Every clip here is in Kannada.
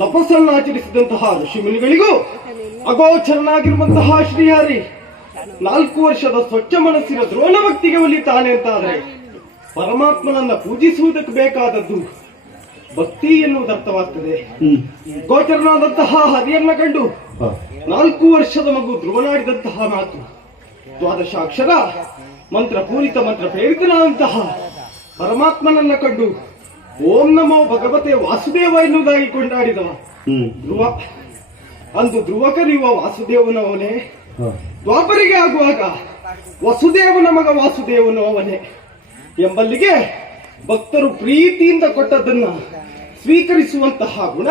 ತಪಸ್ಸನ್ನು ಆಚರಿಸಿದಂತಹ ಋಷಿಮುನಿಗಳಿಗೂ ಅಗೋಚರನಾಗಿರುವಂತಹ ಶ್ರೀಹರಿ 4 ವರ್ಷದ ಸ್ವಚ್ಛ ಮನಸ್ಸಿನ ದ್ರೋಣ ಭಕ್ತಿಗೆ ಒಲಿತಾನೆ ಅಂತಾದರೆ ಪರಮಾತ್ಮನನ್ನ ಪೂಜಿಸುವುದಕ್ಕೆ ಬೇಕಾದದ್ದು ಭಕ್ತಿ ಎನ್ನುವುದು ಅರ್ಥವಾಗ್ತದೆ. ಗೋಚರನಾದಂತಹ ಹರಿಯನ್ನ ಕಂಡು 4 ವರ್ಷದ ಮಗು ಧ್ರುವನಾಡಿದಂತಹ ಮಾತು, 12 ಅಕ್ಷರ ಮಂತ್ರ ಪೂರಿತ ಮಂತ್ರ ಪ್ರೇರಿತನಾದಂತಹ ಪರಮಾತ್ಮನನ್ನ ಕಂಡು ಓಂ ನಮೋ ಭಗವತೆ ವಾಸುದೇವ ಎನ್ನುವುದಾಗಿ ಕೊಂಡಾಡಿದವ ಧ್ರುವ. ಅಂದು ಧ್ರುವ ಕರೆಯುವ ವಾಸುದೇವನು ಅವನೇ, ದ್ವಾಪರಿಗೆ ಆಗುವಾಗ ವಸುದೇವನ ಮಗ ವಾಸುದೇವನು ಅವನೇ ಎಂಬಲ್ಲಿಗೆ ಭಕ್ತರು ಪ್ರೀತಿಯಿಂದ ಕೊಟ್ಟದ್ದನ್ನ ಸ್ವೀಕರಿಸುವಂತಹ ಗುಣ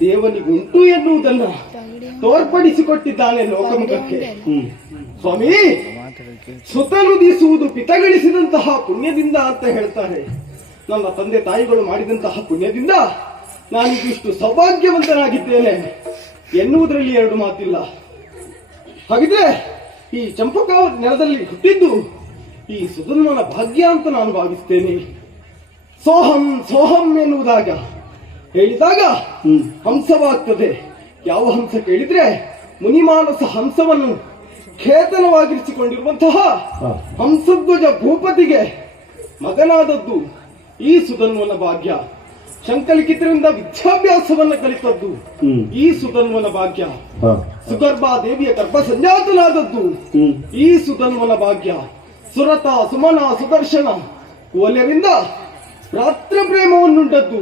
ದೇವನಿಗುಂಟು ಎನ್ನುವುದನ್ನ ತೋರ್ಪಡಿಸಿಕೊಟ್ಟಿದ್ದಾನೆ ಲೋಕಮುಖಕ್ಕೆ. ಸ್ವಾಮಿ, ಸುತನುದಿಸುವುದು ಪಿತಗಳಿಸಿದಂತಹ ಪುಣ್ಯದಿಂದ ಅಂತ ಹೇಳ್ತಾರೆ. ನನ್ನ ತಂದೆ ತಾಯಿಗಳು ಮಾಡಿದಂತಹ ಪುಣ್ಯದಿಂದ ನಾನಿಗಿಷ್ಟು ಸೌಭಾಗ್ಯವಂತನಾಗಿದ್ದೇನೆ ಎನ್ನುವುದರಲ್ಲಿ 2 ಮಾತಿಲ್ಲ. ಹಾಗಿದ್ರೆ ಈ ಚಂಪಕಾವತಿ ನೆಲದಲ್ಲಿ ಹುಟ್ಟಿದ್ದು ಈ ಸುಧನ್ವನ ಭಾಗ್ಯ ಅಂತ ನಾನು ಭಾವಿಸ್ತೇನೆ. ಸೋಹಂ ಸೋಹಂ ಎನ್ನುವುದಾಗ ಹೇಳಿದಾಗ ಹಂಸವಾಗ್ತದೆ. ಯಾವ ಹಂಸ ಕೇಳಿದ್ರೆ ಮುನಿಮಾನಸ ಹಂಸವನ್ನು ಖೇತನವಾಗಿರಿಸಿಕೊಂಡಿರುವಂತಹ ಹಂಸಧ್ವಜ ಭೂಪತಿಗೆ ಮಗನಾದದ್ದು ಈ ಸುಧನ್ವನ ಭಾಗ್ಯ. ಶಂಕಲಿಕಿತರಿಂದ ವಿದ್ಯಾಭ್ಯಾಸವನ್ನ ಕಲಿತದ್ದು ಈ ಸುಧನ್ವನ ಭಾಗ್ಯ. ಸುಗರ್ಭಾ ದೇವಿಯ ಗರ್ಭ ಸಂಜಾತನಾದದ್ದು ಈ ಸುಧನ್ವನ ಭಾಗ್ಯ. ಸುರತ ಸುಮನ ಸುದರ್ಶನ ಕೋಲ್ಯರಿಂದ ರಾತ್ರ ಪ್ರೇಮವನ್ನುಂಟದ್ದು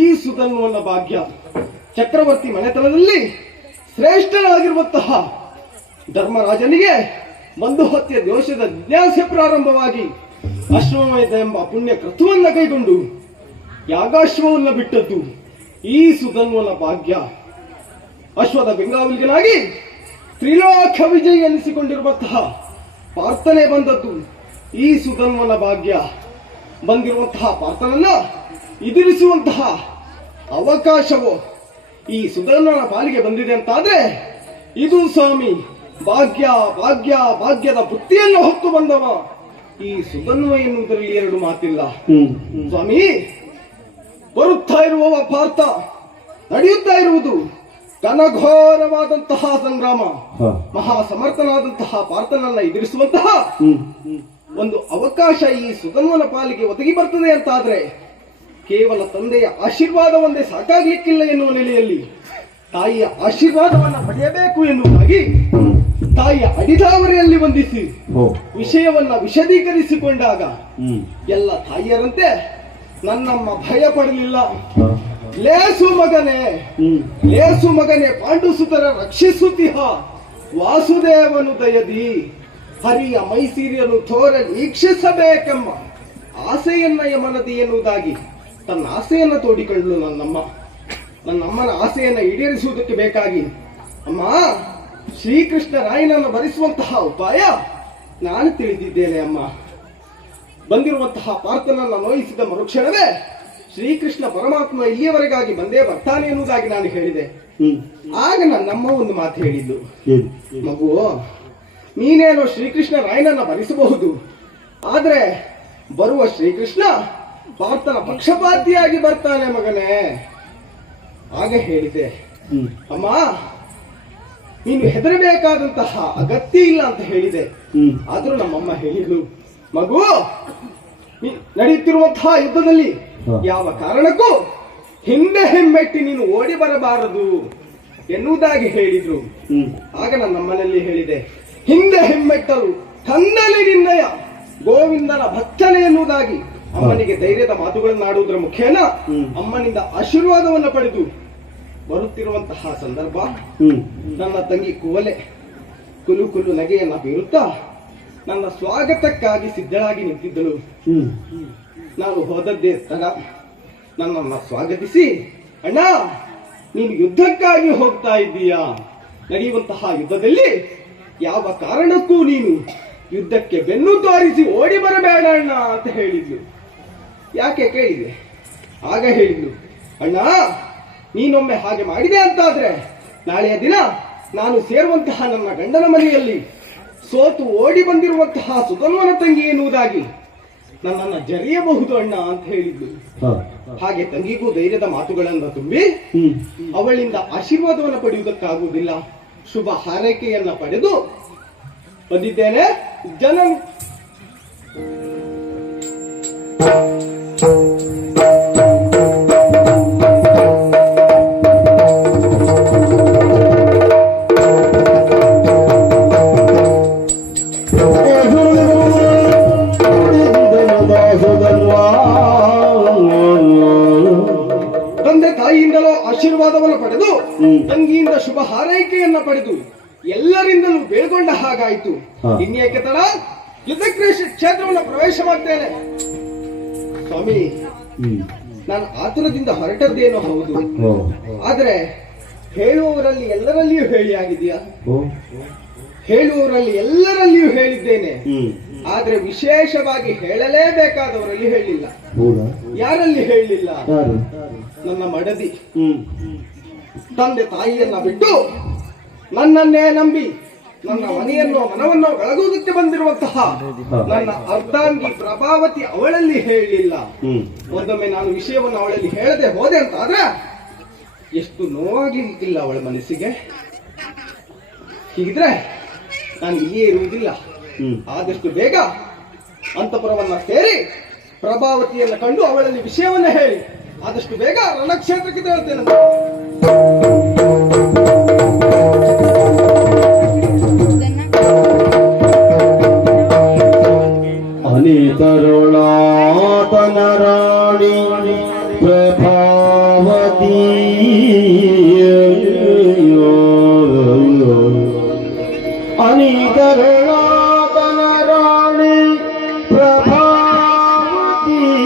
ಈ ಸುಧನ್ವನ ಭಾಗ್ಯ. ಚಕ್ರವರ್ತಿ ಮನೆತನದಲ್ಲಿ ಶ್ರೇಷ್ಠನಾಗಿರುವಂತಹ ಧರ್ಮರಾಜನಿಗೆ ಬಂಧು ಹತ್ಯೆ ದೋಷದ ಜಿಜ್ಞಾಸೆ ಪ್ರಾರಂಭವಾಗಿ ಅಶ್ವಮೇಧ ಎಂಬ ಪುಣ್ಯ ಕೃತವನ್ನ ಕೈಗೊಂಡು ಯಾಗಾಶ್ವವನ್ನ ಬಿಟ್ಟದ್ದು ಈ ಸುಧನ್ವನ ಭಾಗ್ಯ. ಅಶ್ವದ ಬೆಂಗಾವಲಿಗನಾಗಿ ತ್ರಿಲೋಕ ವಿಜಯ ಎನಿಸಿಕೊಂಡಿರುವಂತಹ ಪಾರ್ಥನೆ ಬಂದದ್ದು ಈ ಸುಧನ್ವನ ಭಾಗ್ಯ. ಬಂದಿರುವಂತಹ ಪಾರ್ಥನನ್ನ ಎದುರಿಸುವಂತಹ ಅವಕಾಶವು ಈ ಸುಧನ್ವನ ಪಾಲಿಗೆ ಬಂದಿದೆ ಅಂತಾದ್ರೆ ಇದು ಸ್ವಾಮಿ ಭಾಗ್ಯ ಭಾಗ್ಯ ಭಾಗ್ಯದ ಬುತ್ತಿಯನ್ನು ಹೊತ್ತು ಬಂದವ ಈ ಸುಧನ್ವ ಎನ್ನುವುದರಲ್ಲಿ 2 ಮಾತಿಲ್ಲ. ಸ್ವಾಮಿ, ಬರುತ್ತಾ ಇರುವವ ಪಾರ್ಥ, ನಡೆಯುತ್ತಾ ಇರುವುದು ಘನಘೋರವಾದಂತಹ ಸಂಗ್ರಾಮ. ಮಹಾ ಸಮರ್ಥನಾದಂತಹ ಪಾರ್ಥನನ್ನ ಎದುರಿಸುವಂತಹ ಒಂದು ಅವಕಾಶ ಈ ಸುಧನ್ವನ ಪಾಲಿಗೆ ಒದಗಿ ಬರ್ತದೆ ಅಂತಾದ್ರೆ ಕೇವಲ ತಂದೆಯ ಆಶೀರ್ವಾದ ಒಂದೇ ಸಾಕಾಗ್ಲಿಕ್ಕಿಲ್ಲ ಎನ್ನುವ ನೆಲೆಯಲ್ಲಿ ತಾಯಿಯ ಆಶೀರ್ವಾದವನ್ನ ಪಡೆಯಬೇಕು ಎನ್ನುವುದಾಗಿ ತಾಯಿಯ ಅಡಿದಾವರಿಯಲ್ಲಿ ವಂದಿಸಿ ವಿಷಯವನ್ನ ವಿಶದೀಕರಿಸಿಕೊಂಡಾಗ ಎಲ್ಲ ತಾಯಿಯರಂತೆ ನನ್ನಮ್ಮ ಭಯ ಪಡಲಿಲ್ಲ. ಲೇಸು ಮಗನೇ ಪಾಂಡುಸುತರ ರಕ್ಷಿಸುತ್ತಿಹ ವಾಸುದೇವನು ದಯದಿ ಹರಿಯ ಮೈಸೀರಿಯನ್ನು ತೋರ ವೀಕ್ಷಿಸಬೇಕೆಂಬ ಆಸೆಯನ್ನ ಯಮನದಿ ಎನ್ನುವುದಾಗಿ ತನ್ನ ಆಸೆಯನ್ನ ತೋಡಿಕೊಂಡಳು ನನ್ನಮ್ಮನ ಆಸೆಯನ್ನ ಈಡೇರಿಸುವುದಕ್ಕೆ ಬೇಕಾಗಿ ಅಮ್ಮ ಶ್ರೀಕೃಷ್ಣ ರಾಯನನ್ನು ಭರಿಸುವಂತಹ ಉಪಾಯ ನಾನು ತಿಳಿದಿದ್ದೇನೆ ಅಮ್ಮ. ಬಂದಿರುವಂತಹ ಪಾರ್ಥನನ್ನ ನೋಯಿಸಿದ ಮರುಕ್ಷಣವೇ ಶ್ರೀಕೃಷ್ಣ ಪರಮಾತ್ಮ ಇಲ್ಲಿಯವರೆಗಾಗಿ ಬಂದೇ ಬರ್ತಾನೆ ಎನ್ನುವುದಾಗಿ ನಾನು ಹೇಳಿದೆ. ಆಗ ನನ್ನಮ್ಮ ಒಂದು ಮಾತು ಹೇಳಿದ್ದು, ಮಗು ನೀನೇನೋ ಶ್ರೀಕೃಷ್ಣ ರಾಯನನ್ನ ಭರಿಸಬಹುದು, ಆದ್ರೆ ಬರುವ ಶ್ರೀಕೃಷ್ಣ ಪಾರ್ಥನ ಪಕ್ಷಪಾತಿಯಾಗಿ ಬರ್ತಾನೆ ಮಗನೇ. ಆಗ ಹೇಳಿದೆ, ಅಮ್ಮ ನೀನು ಹೆದರಬೇಕಾದಂತಹ ಅಗತ್ಯ ಇಲ್ಲ ಅಂತ ಹೇಳಿದೆ. ಆದ್ರೂ ನಮ್ಮಮ್ಮ ಹೇಳಿದ್ಲು, ಮಗು ನಡೆಯುತ್ತಿರುವಂತಹ ಯುದ್ಧದಲ್ಲಿ ಯಾವ ಕಾರಣಕ್ಕೂ ಹಿಂದೆ ಹೆಮ್ಮೆಟ್ಟಿ ನೀನು ಓಡಿ ಬರಬಾರದು ಎನ್ನುವುದಾಗಿ ಹೇಳಿದ್ರು. ಆಗ ನಮ್ಮನಲ್ಲಿ ಹೇಳಿದೆ, ಹಿಂದೆ ಹೆಮ್ಮೆಟ್ಟಲು ಕಂದಲಿ ನಿನ್ನಯ ಗೋವಿಂದನ ಭಕ್ತನೆ ಎನ್ನುವುದಾಗಿ ಅಮ್ಮನಿಗೆ ಧೈರ್ಯದ ಮಾತುಗಳನ್ನಾಡುವುದರ ಮುಖೇನ ಅಮ್ಮನಿಂದ ಆಶೀರ್ವಾದವನ್ನು ಪಡೆದು ಬರುತ್ತಿರುವಂತಹ ಸಂದರ್ಭ ನನ್ನ ತಂಗಿ ಕುವಲೆ ಕುಲು ನಗೆಯನ್ನ ಬೀರುತ್ತಾ ನನ್ನ ಸ್ವಾಗತಕ್ಕಾಗಿ ಸಿದ್ಧಳಾಗಿ ನಿಂತಿದ್ದಳು. ನಾನು ಹೋದದ್ದೇ ತಡ. ನನ್ನನ್ನು ಸ್ವಾಗತಿಸಿ, ಅಣ್ಣ ನೀನು ಯುದ್ಧಕ್ಕಾಗಿ ಹೋಗ್ತಾ ಇದ್ದೀಯಾ, ನಡೆಯುವಂತಹ ಯುದ್ಧದಲ್ಲಿ ಯಾವ ಕಾರಣಕ್ಕೂ ನೀನು ಯುದ್ಧಕ್ಕೆ ಬೆನ್ನು ತೋರಿಸಿ ಓಡಿ ಬರಬೇಡ ಅಣ್ಣ ಅಂತ ಹೇಳಿದ್ಲು. ಯಾಕೆ ಕೇಳಿದೆ? ಆಗ ಹೇಳಿದ್ಲು, ಅಣ್ಣ ನೀನೊಮ್ಮೆ ಹಾಗೆ ಮಾಡಿದೆ ಅಂತಾದ್ರೆ ನಾಳೆಯ ದಿನ ನಾನು ಸೇರುವಂತಹ ನನ್ನ ಗಂಡನ ಮನೆಯಲ್ಲಿ ಸೋತು ಓಡಿ ಬಂದಿರುವಂತಹ ಸುಧನ್ವನ ತಂಗಿ ಎನ್ನುವುದಾಗಿ ನನ್ನನ್ನ ಜರಿಯಬಹುದು ಅಣ್ಣ ಅಂತ ಹೇಳಿದ್ದು. ಹಾಗೆ ತಂಗಿಗೂ ಧೈರ್ಯದ ಮಾತುಗಳನ್ನು ತುಂಬಿ ಅವಳಿಂದ ಆಶೀರ್ವಾದವನ್ನು ಪಡೆಯುವುದಕ್ಕಾಗುವುದಿಲ್ಲ, ಶುಭ ಹಾರೈಕೆಯನ್ನ ಪಡೆದು ಬಂದಿದ್ದೇನೆ. ಜನ ತಂದೆ ತಾಯಿಯಿಂದಲೂ ಆಶೀರ್ವಾದವನ್ನು ಪಡೆದು ತಂಗಿಯಿಂದ ಶುಭ ಹಾರೈಕೆಯನ್ನ ಪಡೆದು ಎಲ್ಲರಿಂದಲೂ ಬೇಳ್ಕೊಂಡ ಹಾಗಾಯಿತು. ಇನ್ಯಾಕೆ ತಡ, ಯುದ್ಧ ಕ್ಷೇತ್ರವನ್ನು ಪ್ರವೇಶ ಮಾಡ್ತೇನೆ. ಸ್ವಾಮಿ, ನಾನು ಆತುರದಿಂದ ಹೊರಟದ್ದೇನೋ ಹೌದು, ಆದ್ರೆ ಹೇಳುವವರಲ್ಲಿ ಎಲ್ಲರಲ್ಲಿಯೂ ಹೇಳಿ ಆಗಿದೆಯಾ? ಹೇಳುವವರಲ್ಲಿ ಎಲ್ಲರಲ್ಲಿಯೂ ಹೇಳಿದ್ದೇನೆ, ಆದ್ರೆ ವಿಶೇಷವಾಗಿ ಹೇಳಲೇಬೇಕಾದವರಲ್ಲಿ ಹೇಳಿಲ್ಲ. ಯಾರಲ್ಲಿ ಹೇಳಲಿಲ್ಲ? ನನ್ನ ಮಡದಿ. ತಂದೆ ತಾಯಿಯನ್ನ ಬಿಟ್ಟು ನನ್ನನ್ನೇ ನಂಬಿ ನನ್ನ ಮನವನ್ನೋ ಬೆಳಗುವುದಕ್ಕೆ ಬಂದಿರುವಂತಹ ನನ್ನ ಅರ್ಧಾಂಗಿ ಪ್ರಭಾವತಿ ಅವಳಲ್ಲಿ ಹೇಳಲಿಲ್ಲ. ಒಂದೊಮ್ಮೆ ನಾನು ವಿಷಯವನ್ನು ಅವಳಲ್ಲಿ ಹೇಳದೆ ಹೋದೆ ಅಂತ ಆದ್ರೆ ಎಷ್ಟು ನೋವಾಗ್ಲಿಕ್ಕಿಲ್ಲ ಅವಳ ಮನಸ್ಸಿಗೆ. ಹೀಗಿದ್ರೆ ನಾನು ಇಲ್ಲಿಯೇ ಇರುವುದಿಲ್ಲ, ಆದಷ್ಟು ಬೇಗ ಅಂತಪುರವನ್ನ ಸೇರಿ ಪ್ರಭಾವತಿಯನ್ನ ಕಂಡು ಅವಳಲ್ಲಿ ವಿಷಯವನ್ನ ಹೇಳಿ ಆದಷ್ಟು ಬೇಗ ರಣಕ್ಷೇತ್ರಕ್ಕೆ ತೆರಳುತ್ತೇನೆ. ಅನಿತರುಳಾತನ ರಾಣಿ ಪ್ರಭಾವತಿ ಅನಿತರು